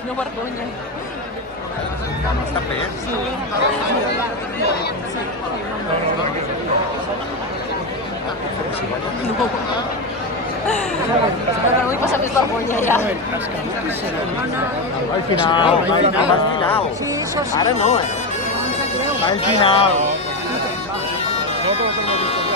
Quina vergonya. Està bé? Sí. No vull passar més vergonya ja. Al final. Al final. Sí, això sí. Ara no, Al final. No te lo tengo visto.